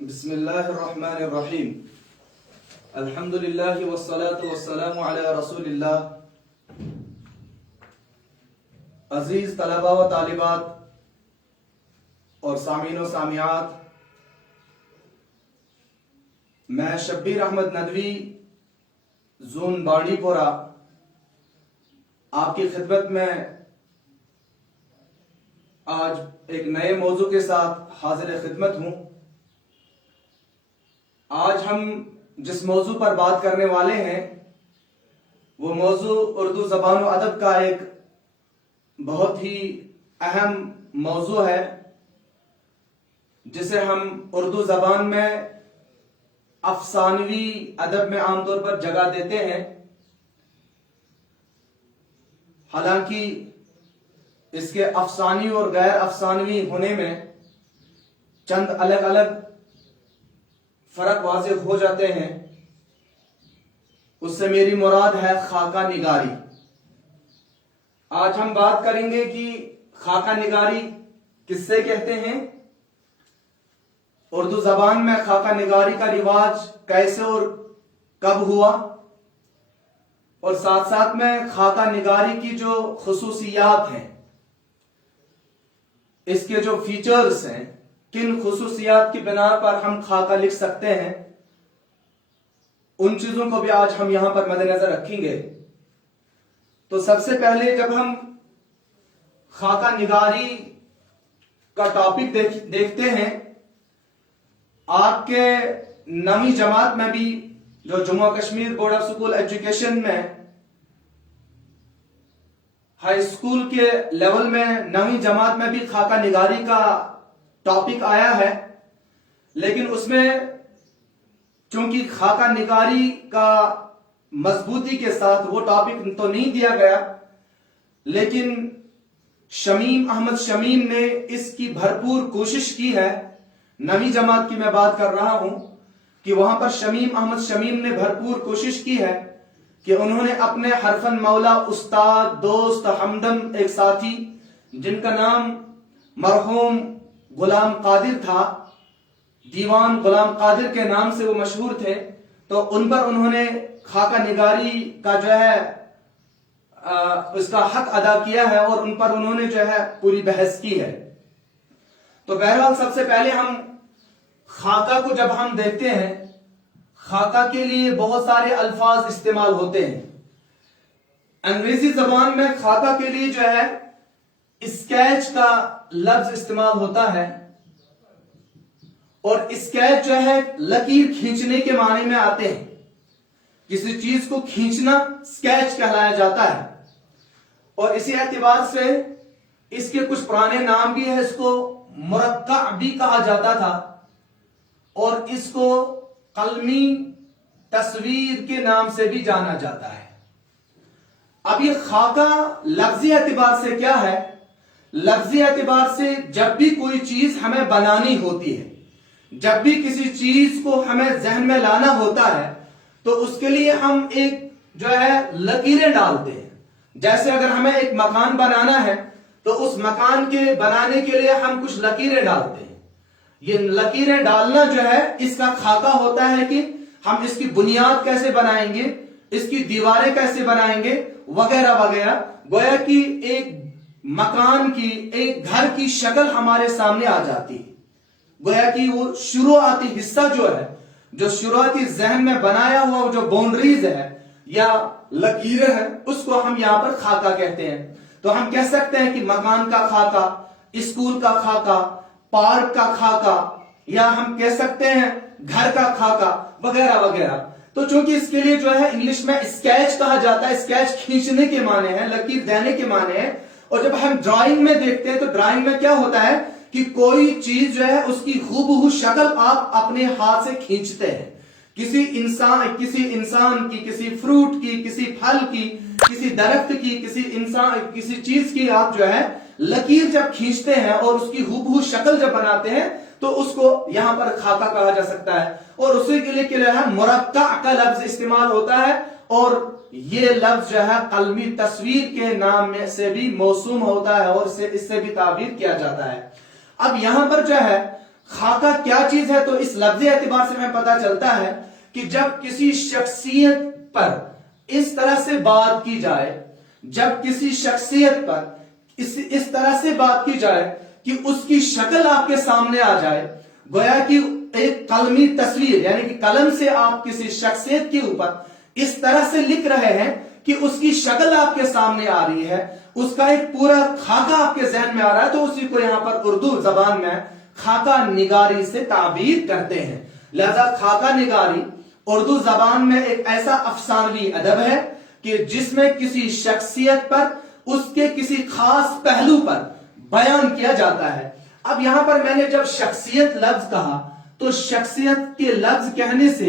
بسم اللہ الرحمن الرحیم الحمدللہ والصلاة والسلام علی رسول اللہ. عزیز طلبہ و طالبات اور سامعین و سامعات، میں شبیر احمد ندوی زون بانڈی پورہ آپ کی خدمت میں آج ایک نئے موضوع کے ساتھ حاضر خدمت ہوں. آج ہم جس موضوع پر بات کرنے والے ہیں وہ موضوع اردو زبان و ادب کا ایک بہت ہی اہم موضوع ہے، جسے ہم اردو زبان میں افسانوی ادب میں عام طور پر جگہ دیتے ہیں. حالانکہ اس کے افسانوی اور غیر افسانوی ہونے میں چند الگ الگ فرق واضح ہو جاتے ہیں. اس سے میری مراد ہے خاکہ نگاری. آج ہم بات کریں گے کہ خاکہ نگاری کس سے کہتے ہیں، اردو زبان میں خاکہ نگاری کا رواج کیسے اور کب ہوا، اور ساتھ ساتھ میں خاکہ نگاری کی جو خصوصیات ہیں، اس کے جو فیچرز ہیں، کن خصوصیات کی بنا پر ہم خاکہ لکھ سکتے ہیں، ان چیزوں کو بھی آج ہم یہاں پر مد نظر رکھیں گے. تو سب سے پہلے جب ہم خاکہ نگاری کا ٹاپک دیکھتے ہیں، آپ کے 9ویں جماعت میں بھی جو Jammu Kashmir board of school education میں ہائی اسکول کے لیول میں 9ویں جماعت میں بھی خاکہ نگاری کا ٹاپک آیا ہے. لیکن اس میں چونکہ خاکہ نگاری کا مضبوطی کے ساتھ وہ ٹاپک تو نہیں دیا گیا، لیکن شمیم احمد شمیم نے اس کی بھرپور کوشش کی ہے. 9ویں جماعت کی میں بات کر رہا ہوں کہ وہاں پر شمیم احمد شمیم نے بھرپور کوشش کی ہے کہ انہوں نے اپنے حرفن مولا استاد دوست ہمدم ایک ساتھی جن کا نام مرحوم غلام قادر تھا، دیوان غلام قادر کے نام سے وہ مشہور تھے، تو ان پر انہوں نے خاکہ نگاری کا جو ہے اس کا حق ادا کیا ہے اور ان پر انہوں نے جو ہے پوری بحث کی ہے. تو بہرحال سب سے پہلے ہم خاکہ کو جب ہم دیکھتے ہیں، خاکہ کے لیے بہت سارے الفاظ استعمال ہوتے ہیں. انگریزی زبان میں خاکہ کے لیے جو ہے اسکیچ کا لفظ استعمال ہوتا ہے، اور اسکیچ جو ہے لکیر کھینچنے کے معنی میں آتے ہیں. کسی چیز کو کھینچنا اسکیچ کہلایا جاتا ہے، اور اسی اعتبار سے اس کے کچھ پرانے نام بھی ہیں. اس کو مرقع بھی کہا جاتا تھا، اور اس کو قلمی تصویر کے نام سے بھی جانا جاتا ہے. اب یہ خاکہ لفظی اعتبار سے کیا ہے؟ لفظی اعتبار سے جب بھی کوئی چیز ہمیں بنانی ہوتی ہے، جب بھی کسی چیز کو ہمیں ذہن میں لانا ہوتا ہے، تو اس کے لیے ہم ایک جو ہے لکیریں ڈالتے ہیں. جیسے اگر ہمیں ایک مکان بنانا ہے تو اس مکان کے بنانے کے لیے ہم کچھ لکیریں ڈالتے ہیں. یہ لکیریں ڈالنا جو ہے اس کا خاکہ ہوتا ہے کہ ہم اس کی بنیاد کیسے بنائیں گے، اس کی دیواریں کیسے بنائیں گے، وغیرہ وغیرہ. گویا کہ ایک مکان کی، ایک گھر کی شکل ہمارے سامنے آ جاتی ہے. گویا کہ وہ شروعاتی حصہ جو ہے، جو شروعاتی ذہن میں بنایا ہوا جو باؤنڈریز ہے یا لکیریں ہیں، اس کو ہم یہاں پر خاکہ کہتے ہیں. تو ہم کہہ سکتے ہیں کہ مکان کا خاکہ، اسکول کا خاکہ، پارک کا خاکہ، یا ہم کہہ سکتے ہیں گھر کا خاکہ، وغیرہ وغیرہ. تو چونکہ اس کے لیے جو ہے انگلش میں اسکیچ کہا جاتا ہے. اسکیچ کھینچنے کے معنی ہے، لکیر دینے کے معنی ہے. اور جب ہم ڈرائنگ میں دیکھتے ہیں تو ڈرائنگ میں کیا ہوتا ہے کہ کوئی چیز جو ہے اس کی ہو شکل آپ اپنے ہاتھ سے کھینچتے ہیں. کسی انسان کی، کسی فروٹ کی، کسی پھل کی، کسی درخت کی، کسی چیز کی آپ جو ہے لکیر جب کھینچتے ہیں اور اس کی ہو شکل جب بناتے ہیں تو اس کو یہاں پر خاکہ کہا جا سکتا ہے. اور اسی کے لیے مرقع کا لفظ استعمال ہوتا ہے، اور یہ لفظ جو ہے قلمی تصویر کے نام میں سے بھی موسوم ہوتا ہے، اور اس سے بھی تعبیر کیا جاتا ہے. اب یہاں پر جو ہے खाका क्या चीज है? तो इस लफ्ज़ी एतबार से हमें पता चलता है कि जब किसी शख्सियत पर इस तरह से बात की जाए, जब किसी शख्सियत पर इस तरह से बात की जाए कि उसकी शक्ल आपके सामने आ जाए, गोया कि एक कलमी तस्वीर, यानी कि कलम से आप किसी शख्सियत के ऊपर इस तरह से लिख रहे हैं कि उसकी शक्ल आपके सामने आ रही है, उसका एक पूरा खाका आपके जहन में आ रहा है, तो उसी को यहां पर उर्दू जबान में खाका निगारी से ताबीर करते हैं। लिहाजा खाका निगारी उर्दू जबान में एक ऐसा अफसानवी अदब है कि जिसमें किसी शख्सियत पर, उसके किसी खास पहलू पर बयान किया जाता है। अब यहां पर मैंने जब शख्सियत लफ्ज कहा, तो शख्सियत के लफ्ज कहने से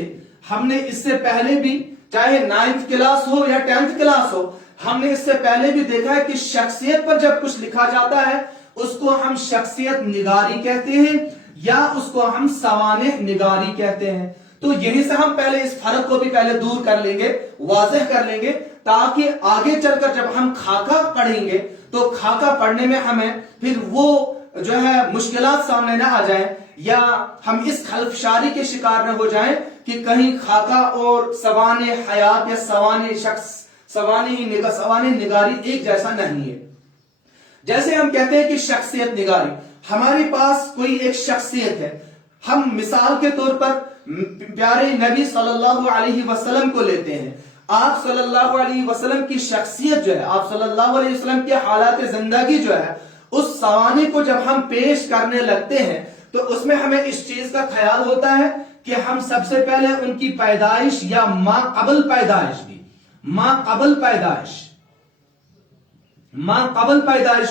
हमने इससे पहले भी, चाहे 9th क्लास हो या 10th क्लास हो, हमने इससे पहले भी देखा है कि शख्सियत पर जब कुछ लिखा जाता है उसको हम शख्सियत निगारी कहते हैं या उसको हम सवानेह निगारी कहते हैं। तो यहीं से हम पहले इस फर्क को भी पहले दूर कर लेंगे, वाज़ेह कर लेंगे, ताकि आगे चलकर जब हम खाका पढ़ेंगे तो खाका पढ़ने में हमें फिर वो जो है मुश्किलात सामने ना आ जाए, या हम इस खलफशारी के शिकार न हो जाएं कि कहीं खाका और सवाने हयात या सवाने शख्स, सवाने निगारी एक जैसा नहीं है। जैसे हम कहते हैं कि शख्सियत निगारी, हमारे पास कोई एक शख्सियत है, हम मिसाल के तौर पर प्यारे नबी सल्लल्लाहु अलैहि वसल्लम को लेते हैं। आप सल्लल्लाहु अलैहि वसल्लम की शख्सियत जो है, आप सल्लल्लाहु अलैहि वसल्लम के हालात जिंदगी जो है, उस सवाने को जब हम पेश करने लगते हैं तो उसमें हमें इस चीज का ख्याल होता है कि हम सबसे पहले उनकी पैदाइश या मां कबल पैदाइश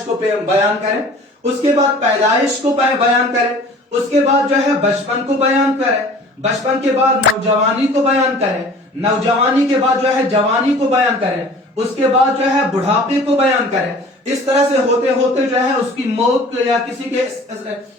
को बयान करें, उसके बाद पैदाइश को बयान करें, उसके बाद जो है बचपन को बयान करें, बचपन के बाद नौजवानी को बयान करें, नौजवानी के बाद जो है जवानी को बयान करें, उसके बाद जो है बुढ़ापे को बयान करें। इस तरह से होते होते जो है उसकी मौत या किसी के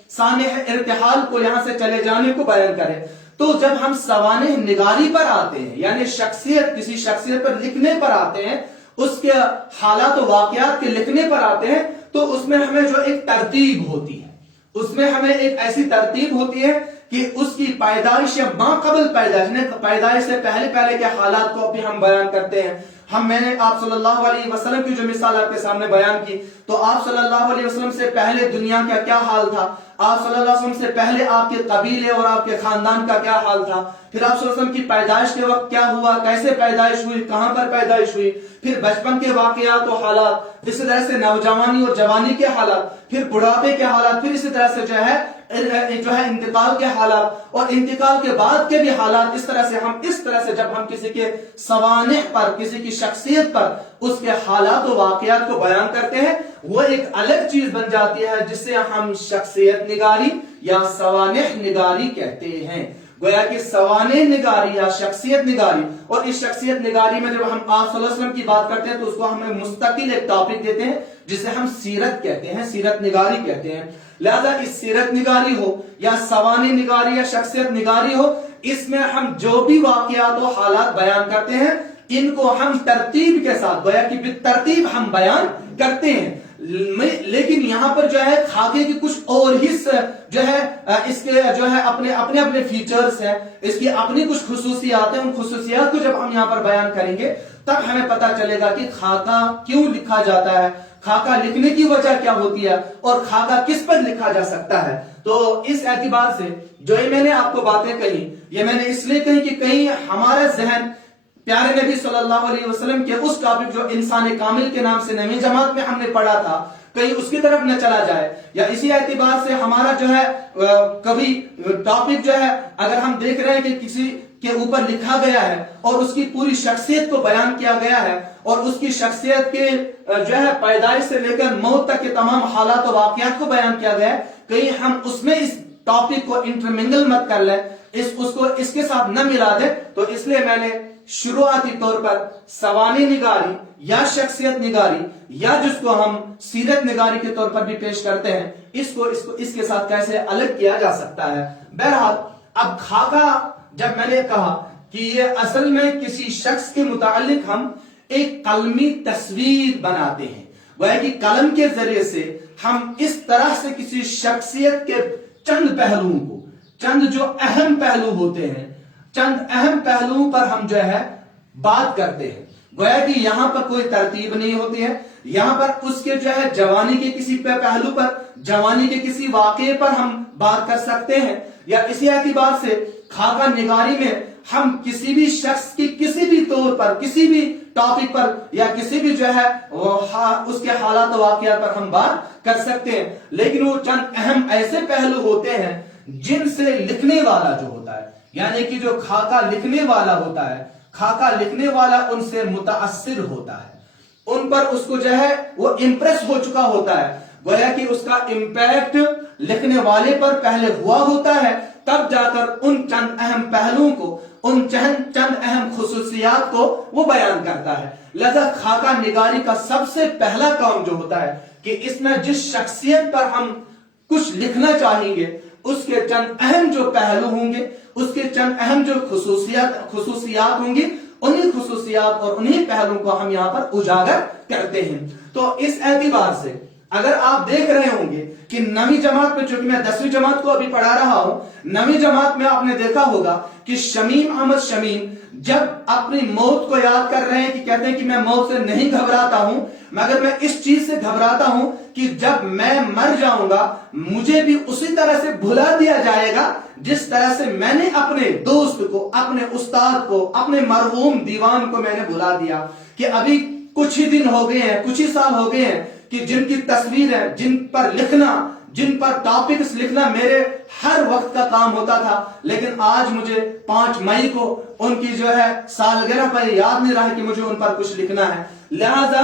साने इर्तिहाल को, यहां से चले जाने को बयान करें। तो जब हम सवाने निगारी पर आते हैं, यानी शख्सियत, किसी शख्सियत पर लिखने पर आते हैं, उसके हालात और वाकयात के लिखने पर आते हैं, तो उसमें हमें जो एक तरतीब होती है, उसमें हमें एक ऐसी तरतीब होती है कि उसकी पैदाइश या मां कबल पैदाइश से पहले के हालात को भी हम बयान करते हैं। मैंने आप सल्लल्लाहु अलैहि वसल्लम की जो मिसाल आपके सामने बयान की, तो आप सल्लल्लाहु अलैहि वसल्लम से पहले दुनिया का क्या हाल था, आप सल्लल्लाहु अलैहि वसल्लम से पहले आपके कबीले और आपके खानदान का क्या हाल था, फिर आप सल्लल्लाहु अलैहि वसल्म की पैदाइश के वक्त क्या हुआ, कैसे पैदाइश हुई, कहां पर पैदाइश हुई, फिर बचपन के वाकयात और हालात, इसी तरह से नौजवानी और जवानी के हालात, फिर बुढ़ापे के हालात, फिर इसी तरह से जो है इंतकाल के हालात और इंतकाल के बाद के भी हालात। इस तरह से जब हम किसी के सवाने पर, किसी की शख्सियत पर उसके हालात और वाकयात को बयान करते हैं, वो एक अलग चीज बन जाती है जिसे हम शख्सियत निगारी या सवाने निगारी कहते हैं। गोया कि सवाने निगारी या शख्सियत निगारी, और इस शख्सियत निगारी में जब हम आप सल्लल्लाहु अलैहि वसल्लम की बात करते हैं तो उसको हमें मुस्तकिल एक टॉपिक देते हैं जिसे हम सीरत कहते हैं, सीरत निगारी कहते हैं। लिहाजा इस सीरत निगारी हो या सवाने निगारी या शख्सियत निगारी हो, इसमें हम जो भी वाकयात और हालात बयान करते हैं, इनको हम तरतीब के साथ, गोया कि तरतीब हम बयान करते हैं। लेकिन यहां पर जो है खाके की कुछ और ही जो है इसके जो है अपने फीचर्स हैं, इसकी अपनी कुछ खुसूसियात हैं। उन खुसूसियात को जब हम यहां पर बयान करेंगे तब हमें पता चलेगा कि खाका क्यों लिखा जाता है, खाका लिखने की वजह क्या होती है और खाका किस पर लिखा जा सकता है। तो इस एतबार से जो ये मैंने आपको बातें कही, ये मैंने इसलिए कही कि कहीं हमारा जहन प्यारे नबी सल्लल्लाहु अलैहि वसल्लम के उस टॉपिक जो इंसान कामिल के नाम से नवी जमात में हमने पढ़ा था, कहीं उसकी तरफ न चला जाए, या इसी एतबार से हमारा जो है कभी टॉपिक जो है अगर हम देख रहे हैं कि किसी के ऊपर लिखा गया है और उसकी पूरी शख्सियत को बयान किया गया है और उसकी शख्सियत के जो है पैदाइश से लेकर मौत तक के तमाम हालात और वाकयात को बयान किया गया है, कहीं हम उसमें इस टॉपिक को इंटरमिंगल मत कर ले, उसको इसके साथ न मिला दे। तो इसलिए मैंने शुरुआती तौर पर सवाने निगारी या शख्सियत निगारी या जिसको हम सीरत निगारी के तौर पर भी पेश करते हैं, इसको इसके साथ कैसे अलग किया जा सकता है। बहरहाल अब खाका जब मैंने कहा कि ये असल में किसी शख्स के मुतालिक हम एक कलमी तस्वीर बनाते हैं, वह कि कलम के जरिए से हम इस तरह से किसी शख्सियत के चंद पहलुओं को, चंद जो अहम पहलू होते हैं, चंद अहम पहलुओं पर हम जो है बात करते हैं। गोया कि यहां पर कोई तरतीब नहीं होती है, यहां पर उसके जो है जवानी के किसी पहलू पर, जवानी के किसी वाकये पर हम बात कर सकते हैं, या इसी एतबार से खाका निगारी में हम किसी भी शख्स की किसी भी तौर पर, किसी भी टॉपिक पर, या किसी भी जो है उसके हालात वाकयात पर हम बात कर सकते हैं। लेकिन वो चंद अहम ऐसे पहलू होते हैं जिनसे लिखने वाला जो होता है, यानी कि जो खाका लिखने वाला होता है, खाका लिखने वाला उनसे मुताअस्सिर होता है, उन पर उसको जो है वो इंप्रेस हो चुका होता है। गोया कि उसका इंपैक्ट लिखने वाले पर पहले हुआ होता है, तब जाकर उन चंद अहम पहलुओं को, उन चंद अहम खुसूसियात को वो बयान करता है। लिहाजा खाका निगारी का सबसे पहला काम जो होता है कि इसमें जिस शख्सियत पर हम कुछ लिखना चाहेंगे उसके चंद अहम जो पहलू होंगे, उसके चंद अहम जो खुसूसियात होंगी, उन्हीं खुसूसियात और उन्हीं पहलुओं को हम यहां पर उजागर करते हैं। तो इस एतबार से अगर आप देख रहे होंगे कि नवीं जमात में, चूंकि मैं 10वीं जमात को अभी पढ़ा रहा हूं, नवीं जमात में आपने देखा होगा कि शमीम अहमद शमीम जब अपनी मौत को याद कर रहे हैं कि कहते हैं कि मैं मौत से नहीं घबराता हूं, मगर मैं इस चीज से घबराता हूं कि जब मैं मर जाऊंगा मुझे भी उसी तरह से भुला दिया जाएगा जिस तरह से मैंने अपने दोस्त को, अपने उस्ताद को, अपने मरहूम दीवान को मैंने भुला दिया। कि अभी कुछ ही दिन हो गए हैं, कुछ ही साल हो गए हैं कि जिनकी तस्वीर है, जिन पर लिखना, जिन पर टॉपिक्स लिखना मेरे हर वक्त का काम होता था, लेकिन आज मुझे 5 मई को उनकी जो है सालगिरह पर याद नहीं रहा कि मुझे उन पर कुछ लिखना है। लिहाजा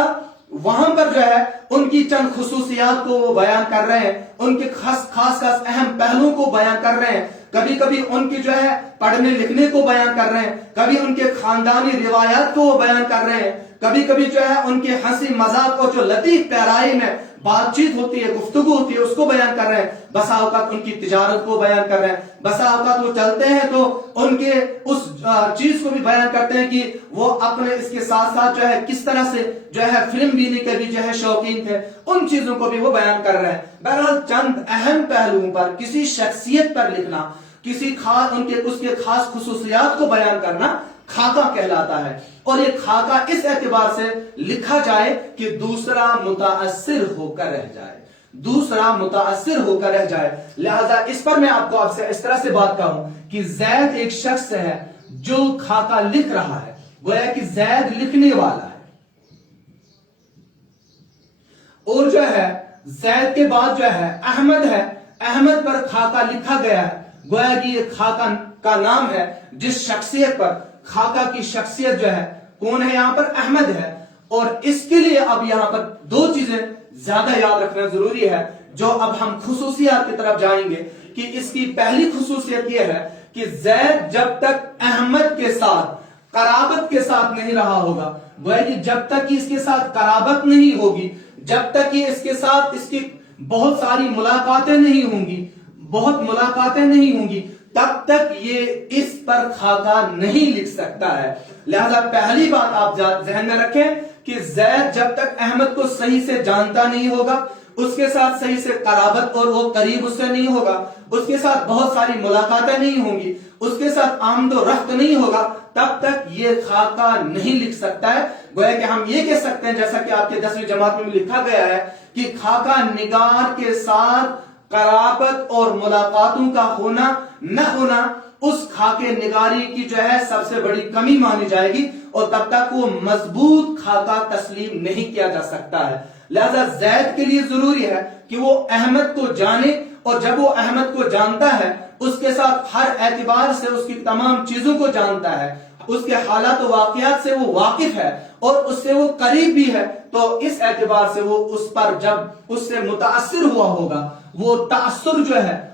वहां पर जो है उनकी चंद खुसूसियात को वो बयान कर रहे हैं, उनके खास अहम पहलुओं को बयान कर रहे हैं। कभी कभी उनकी जो है पढ़ने लिखने को बयान कर रहे हैं, कभी उनके खानदानी रिवायात को वो बयान कर रहे हैं, कभी कभी जो है उनके हंसी मजाक और जो लतीफ पैराई में बातचीत होती है, गुफ्तगू होती है, उसको बयान कर रहे हैं। बसा औकात उनकी तिजारत को बयान कर रहे हैं, बसा औकात वो चलते हैं तो उनके उस चीज को भी बयान करते हैं कि वो अपने इसके साथ साथ जो है किस तरह से जो है फिल्म बीनी के भी जो है शौकीन थे, उन चीजों को भी वो बयान कर रहे हैं। बहरहाल चंद अहम पहलुओं पर किसी शख्सियत पर लिखना, किसी खास उसके खास खुसूसियात को बयान करना खाका कहलाता है। और ये खाका इस एतबार से लिखा जाए कि दूसरा मुताअस्सिर होकर रह जाए, दूसरा मुताअस्सिर होकर रह जाए। लिहाजा इस पर मैं आपसे इस तरह से बात कहूं कि जैद एक शख्स है जो खाका लिख रहा है, गोया कि जैद लिखने वाला है, और जो है जैद के बाद जो है अहमद है, अहमद पर खाका लिखा गया है। गोया कि ये खाका का नाम है जिस शख्सियत पर, खाका की शख्सियत जो है कौन है यहां पर, अहमद है। और इसके लिए अब यहां पर 2 चीजें ज्यादा याद रखना जरूरी है, जो अब हम खुसूसियत की तरफ जाएंगे। कि इसकी पहली खुसूसियत यह है कि जैद जब तक अहमद के साथ कराबत के साथ नहीं रहा होगा, गोया कि जब तक कि इसके साथ कराबत नहीं होगी, जब तक कि इसके साथ इसकी बहुत सारी मुलाकातें नहीं होंगी, बहुत मुलाकातें नहीं होंगी, तब तक ये इस पर खाका नहीं लिख सकता है। लिहाजा पहली बात आप ध्यान में रखें कि जैद जब तक अहमद को सही से जानता नहीं होगा, उसके साथ सही से कराबत और वो करीब उससे नहीं होगा, उसके साथ बहुत सारी मुलाकातें नहीं होंगी, उसके साथ आमदो रफ्त नहीं होगा, तब तक ये खाका नहीं लिख सकता है। गोया कि हम ये कह सकते हैं, जैसा कि आपके 10वीं जमात में लिखा गया है कि खाका निगार के साथ कराबत और मुलाकातों का होना न होना उस खाके निगारी की जो है सबसे बड़ी कमी मानी जाएगी, और तब तक वो मजबूत खाका तस्लीम नहीं किया जा सकता है। लिहाजा जैद के लिए जरूरी है कि वो अहमद को जाने, और जब वो अहमद को जानता है उसके साथ हर एतबार से उसकी तमाम चीजों को जानता है, उसके हालात और वाकयात से वो वाकिफ है और उससे वो करीब भी है, तो इस एतबार से वो उस पर जब उससे मुताअस्सिर हुआ होगा, वो ताअस्सुर जो है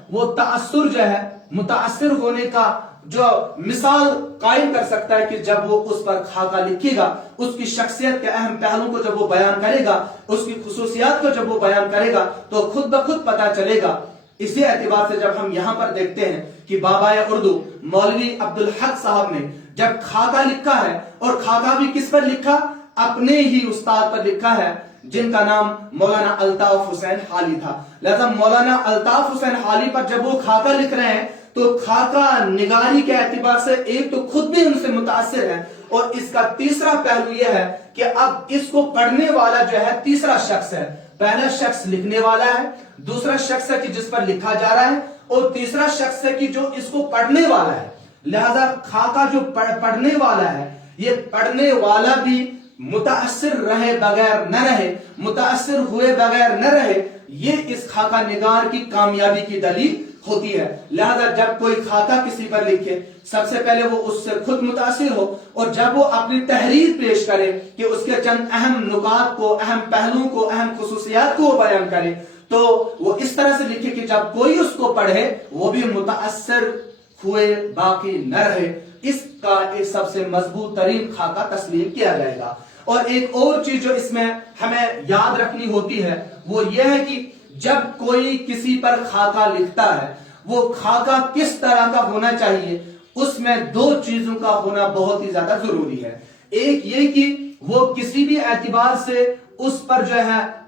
मुताअस्सिर होने का जो मिसाल कायम कर सकता है कि जब वो उस पर खाका लिखेगा, उसकी शख्सियत के अहम पहलुओं को जब वो बयान करेगा, उसकी खुसूसियात को जब वो बयान करेगा, तो खुद ब खुद पता चलेगा। इसी एतबार से जब हम यहां पर देखते हैं कि बाबाए उर्दू मौलवी अब्दुल हक साहब ने जब खाका लिखा है, और खाका भी किस पर लिखा, अपने ही उस्ताद पर लिखा है, जिनका नाम मौलाना अल्ताफ हुसैन हाली था। लिहाजा मौलाना अल्ताफ हुसैन हाली पर जब वो खाका लिख रहे हैं तो खाका निगारी के एतबार से एक तो खुद भी उनसे मुतासिर है, और इसका तीसरा पहलू यह है कि अब इसको पढ़ने वाला जो है तीसरा शख्स है। पहला शख्स लिखने वाला है, दूसरा शख्स है कि जिस पर लिखा जा रहा है, और तीसरा शख्स है कि जो इसको पढ़ने वाला है। लिहाजा खाका जो पढ़ने वाला है, ये पढ़ने वाला भी मुतासिर रहे बगैर न रहे, मुतासिर हुए बगैर न रहे, ये इस खाका निगार की कामयाबी की दलील होती है। लिहाजा जब कोई खाका किसी पर लिखे, सबसे पहले वो उससे खुद मुतासिर हो, और जब वो अपनी तहरीर पेश करे कि उसके चंद अहम नुकात को, अहम पहलुओं को, अहम खुसूसियात को बयान करे, तो वो इस तरह से लिखे कि जब कोई उसको पढ़े वो भी मुतासिर हुए बाकी न रहे। इसका एक सबसे मजबूत तरीन खाका तस्लीम किया जाएगा। और एक और चीज जो इसमें हमें याद रखनी होती है वो यह है कि जब कोई किसी पर खाका लिखता है, वो खाका किस तरह का होना चाहिए, उसमें दो चीजों का होना बहुत ही ज्यादा जरूरी है। एक ये कि वो किसी भी एतबार से उस पर जो है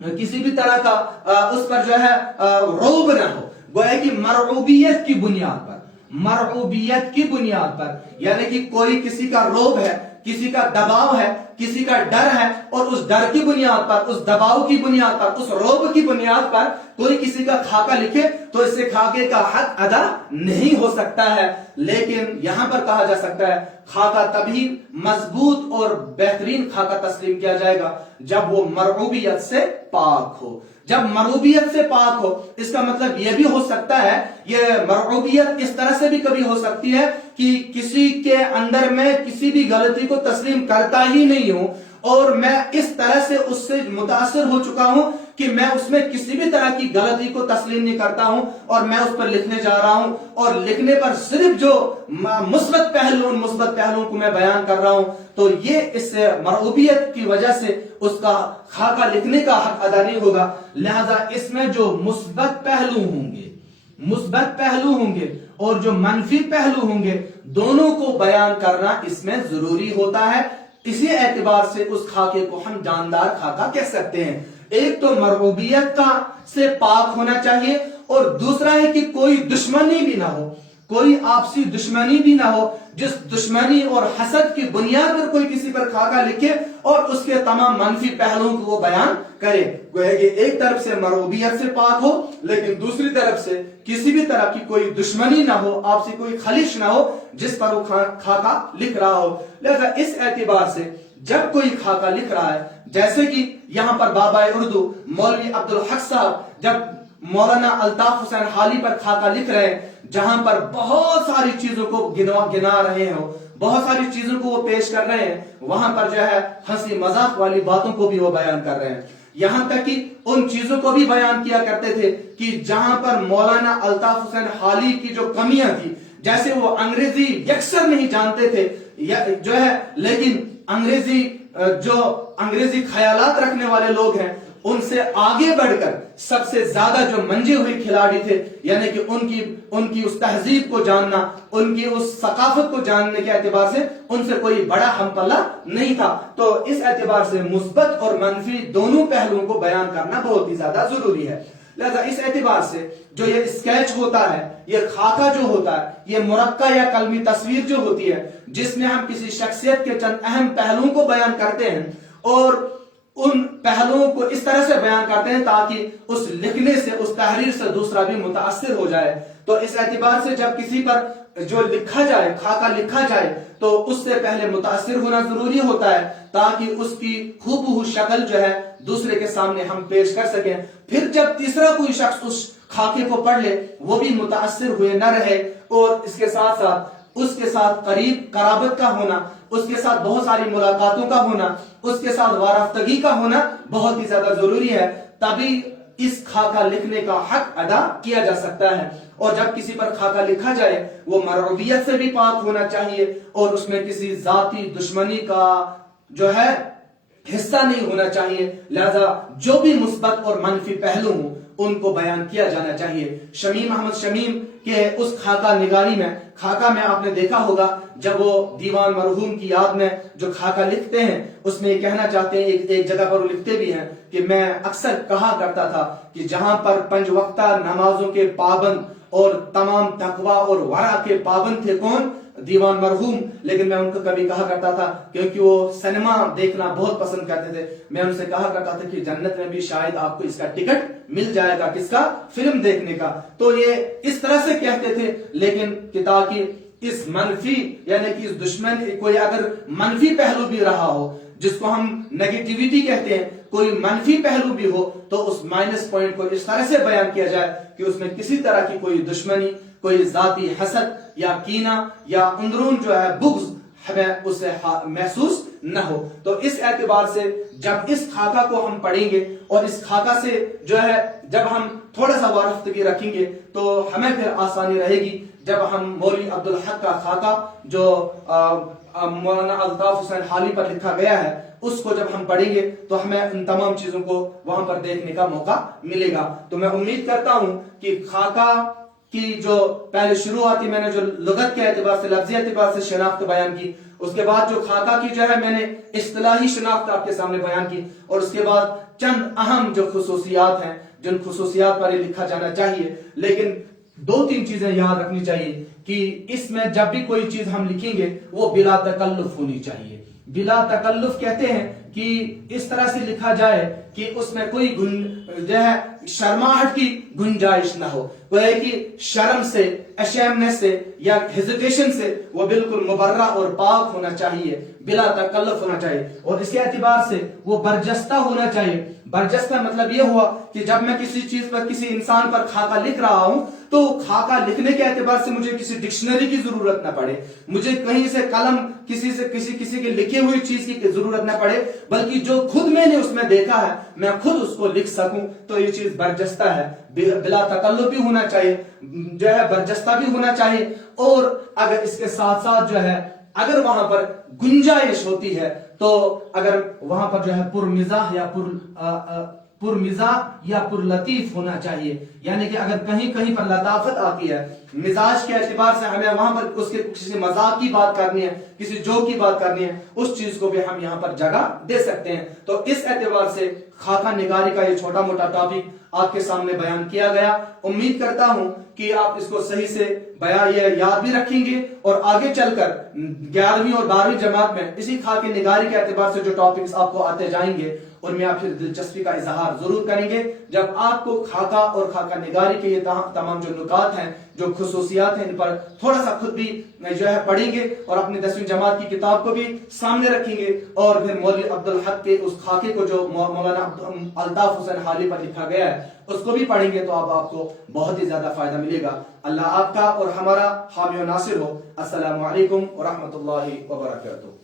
किसी भी तरह का उस पर जो है रौब ना हो, गोया कि मरऊबियत की बुनियाद पर, मरऊबियत की बुनियाद पर, यानी कि कोई किसी का रौब है, किसी का दबाव है, किसी का डर है, और उस डर की बुनियाद पर, उस दबाव की बुनियाद पर, उस रौब की बुनियाद पर कोई किसी का खाका लिखे तो इससे खाके का हक अदा नहीं हो सकता है। लेकिन यहां पर कहा जा सकता है खाका तभी मजबूत और बेहतरीन खाका तस्लीम किया जाएगा जब वो मरऊबियत से पाक हो। जब मरऊबियत से पाक हो, इसका मतलब यह भी हो सकता है, ये मरऊबियत इस तरह से भी कभी हो सकती है कि किसी के अंदर में किसी भी गलती को तस्लीम करता ही नहीं हूं, और मैं इस तरह से उससे मुतासिर हो चुका हूं कि मैं उसमें किसी भी तरह की गलती को तस्लीम नहीं करता हूं, और मैं उस पर लिखने जा रहा हूं, और लिखने पर सिर्फ जो मुस्बत पहलू, उन मुस्बत पहलुओं को मैं बयान कर रहा हूं, तो ये इस मरऊबियत की वजह से उसका खाका लिखने का हक अदा नहीं होगा। लिहाजा इसमें जो मुस्बत पहलू होंगे, मुस्बत पहलू होंगे और जो मनफी पहलू होंगे, दोनों को बयान करना इसमें जरूरी होता है। इसी एतबार से उस खाके को हम जानदार खाका कह सकते हैं। एक तो मरऊबियत का से पाक होना चाहिए, और दूसरा है कि कोई दुश्मनी भी ना हो, कोई आपसी दुश्मनी भी ना हो, जिस दुश्मनी और हसद की बुनियाद पर कोई किसी पर खाका लिखे और उसके तमाम मनफी पहलुओं को वो बयान करे। एक तरफ से मरऊबियत से पाक हो, लेकिन दूसरी तरफ से किसी भी तरह की कोई दुश्मनी ना हो, आपसी कोई खलिश ना हो जिस पर वो खाका लिख रहा हो। लिहाजा इस एतबार से जब कोई खाका लिख रहा है, जैसे कि यहां पर बाबा उर्दू मौलवी अब्दुल हक साहब जब मौलाना अल्ताफ हुसैन हाली पर खाका लिख रहे हैं, जहां पर बहुत सारी चीजों को गिना रहे हैं, बहुत सारी चीजों को वो पेश कर रहे हैं, वहां पर जो है हंसी मजाक वाली बातों को भी वो बयान कर रहे हैं। यहां तक कि उन चीजों को भी बयान किया करते थे कि जहां पर मौलाना अल्ताफ हुसैन हाली की जो कमियां थी, जैसे वो अंग्रेजी यकसर नहीं जानते थे जो है, लेकिन अंग्रेजी ख्यालात रखने वाले लोग हैं, उनसे आगे बढ़कर सबसे ज्यादा जो मंजे हुए खिलाड़ी थे, यानी कि उनकी उस तहजीब को जानना, उनकी उस सकाफत को जानने के एतबार से उनसे कोई बड़ा हमपल्ला नहीं था। तो इस एतबार से मुस्बत और मनफी दोनों पहलुओं को बयान करना बहुत ही ज्यादा जरूरी है। लिहाजा इस एतबार से जो ये स्केच होता है, ये खाका जो होता है, ये मुरक्का या कलमी तस्वीर जो होती है, जिसमें हम किसी शख्सियत के चंद अहम पहलुओं को बयान करते हैं, और उन पहलुओं को इस तरह से बयान करते हैं ताकि उस लिखने से, उस तहरीर से दूसरा भी मुतासिर हो जाए। तो इस एतबार से जब किसी पर जो लिखा जाए, खाका लिखा जाए, तो उससे पहले मुतासिर होना जरूरी होता है ताकि उसकी खूबहू शक्ल जो है दूसरे के सामने हम पेश कर सकें। फिर जब तीसरा कोई शख्स उस खाके को पढ़ ले, वो भी मुतासिर हुए न रहे, और इसके साथ साथ उसके साथ करीब कराबत का होना, उसके साथ बहुत सारी मुलाकातों का होना, उसके साथ वाराफ्तगी का होना बहुत ही ज्यादा जरूरी है, तभी इस खाका लिखने का हक अदा किया जा सकता है। और जब किसी पर खाका लिखा जाए, वो मरऊबियत से भी पाक होना चाहिए, और उसमें किसी जाती दुश्मनी का जो है हिस्सा नहीं होना चाहिए। लिहाजा जो भी मुस्बत और मनफी पहलू हो ان کو بیان کیا جانا چاہیے۔ شمیم احمد شمیم کے اس خاکہ نگاری میں، خاکہ میں آپ نے دیکھا ہوگا جب وہ دیوان مرحوم کی یاد میں جو خاکہ لکھتے ہیں اس میں یہ کہنا چاہتے ہیں، ایک جگہ پر وہ لکھتے بھی ہیں کہ میں اکثر کہا کرتا تھا کہ جہاں پر 5 وقتہ نمازوں کے پابند اور تمام تقوی اور ورع کے پابند تھے کون؟ دیوان مرحوم، لیکن میں ان کو کبھی کہا کرتا تھا کیونکہ وہ سینما دیکھنا بہت پسند کرتے تھے، میں ان سے کہا کرتا تھا کہ جنت میں بھی شاید آپ کو اس کا ٹکٹ مل جائے گا، کس کا؟ فلم دیکھنے کا۔ تو یہ اس طرح سے کہتے تھے، لیکن کتاب کی اس منفی یعنی کہ اس دشمن کوئی اگر منفی پہلو بھی رہا ہو جس کو ہم نیگیٹیوٹی کہتے ہیں، کوئی منفی پہلو بھی ہو تو اس مائنس پوائنٹ کو اس طرح سے بیان کیا جائے کہ اس میں کسی طرح کی کوئی دشمنی، کوئی ذاتی حسد یا کینہ یا اندرون جو ہے بغض ہمیں اسے محسوس نہ ہو۔ تو اس اعتبار سے جب اس خاکہ کو ہم پڑھیں گے اور اس خاکہ سے جو ہے جب ہم تھوڑا سا وارفتگی رکھیں گے تو ہمیں پھر آسانی رہے گی جب ہم مولوی عبدالحق کا خاکہ جو مولانا الطاف حسین حالی پر لکھا گیا ہے اس کو جب ہم پڑھیں گے تو ہمیں ان تمام چیزوں کو وہاں پر دیکھنے کا موقع ملے گا۔ تو میں امید کرتا ہوں کہ خاکہ کی جو پہلے شروعاتی میں نے جو لغت کے اعتبار سے، لفظی اعتبار سے شناخت بیان کی، اس کے بعد جو خاکہ کی جو ہے میں نے اصطلاحی شناخت آپ کے سامنے بیان کی، اور اس کے بعد چند اہم جو خصوصیات ہیں جن خصوصیات پر یہ لکھا جانا چاہیے۔ لیکن 2-3 چیزیں یاد رکھنی چاہیے کہ اس میں جب بھی کوئی چیز ہم لکھیں گے وہ بلا تکلف ہونی چاہیے۔ بلا تکلف کہتے ہیں کہ اس طرح سے لکھا جائے کہ اس میں کوئی جو ہے شرماہٹ کی گنجائش نہ ہو، وہ کہ شرم سے، اشیمنس سے یا ہیزیٹیشن سے وہ بالکل مبرہ اور پاک ہونا چاہیے، بلا تکلف ہونا چاہیے، اور اس کے اعتبار سے وہ برجستہ ہونا چاہیے۔ برجستہ مطلب یہ ہوا کہ جب میں کسی چیز پر، کسی انسان پر خاکہ لکھ رہا ہوں تو خاکہ لکھنے کے اعتبار سے مجھے کسی ڈکشنری کی ضرورت نہ پڑے، مجھے کہیں سے قلم کسی کے لکھے ہوئی چیز کی ضرورت نہ پڑے، بلکہ جو خود میں نے اس میں دیکھا ہے میں خود اس کو لکھ سکوں، تو یہ چیز برجستہ ہے، بلا تکلف بھی ہونا چاہیے، جو ہے برجستہ بھی ہونا چاہیے، اور اگر اس کے ساتھ ساتھ جو ہے اگر وہاں پر گنجائش ہوتی ہے تو اگر وہاں پر جو ہے پرمزاح یا پر لطیف ہونا چاہیے، یعنی کہ اگر کہیں پر لطافت آتی ہے مزاج کے اعتبار سے، ہمیں وہاں پر اس کے کسی مذاق کی بات کرنی ہے، کسی جوک کی بات کرنی ہے، اس چیز کو بھی ہم یہاں پر جگہ دے سکتے ہیں۔ تو اس اعتبار سے خاکہ نگاری کا یہ چھوٹا موٹا ٹاپک آپ کے سامنے بیان کیا گیا۔ امید کرتا ہوں کہ آپ اس کو صحیح سے یہ یاد بھی رکھیں گے، اور آگے چل کر 11ویں اور 12ویں جماعت میں اسی خاکہ نگاری کے اعتبار سے جو ٹاپکس آپ کو آتے جائیں گے ان میں آپ پھر دلچسپی کا اظہار ضرور کریں گے، جب آپ کو خاکہ اور خاکہ نگاری کے یہ تمام جو نکات ہیں، جو خصوصیات ہیں، ان پر تھوڑا سا خود بھی جو ہے پڑھیں گے اور اپنی 10ویں جماعت کی کتاب کو بھی سامنے رکھیں گے، اور پھر مولوی عبدالحق کے اس خاکے کو جو مولانا الطاف حسین حالی پر لکھا گیا ہے اس کو بھی پڑھیں گے تو آپ کو بہت ہی زیادہ فائدہ ملے گا۔ اللہ آپ کا اور ہمارا حامی و ناصر ہو۔ السلام علیکم ورحمۃ اللہ وبرکاتہ۔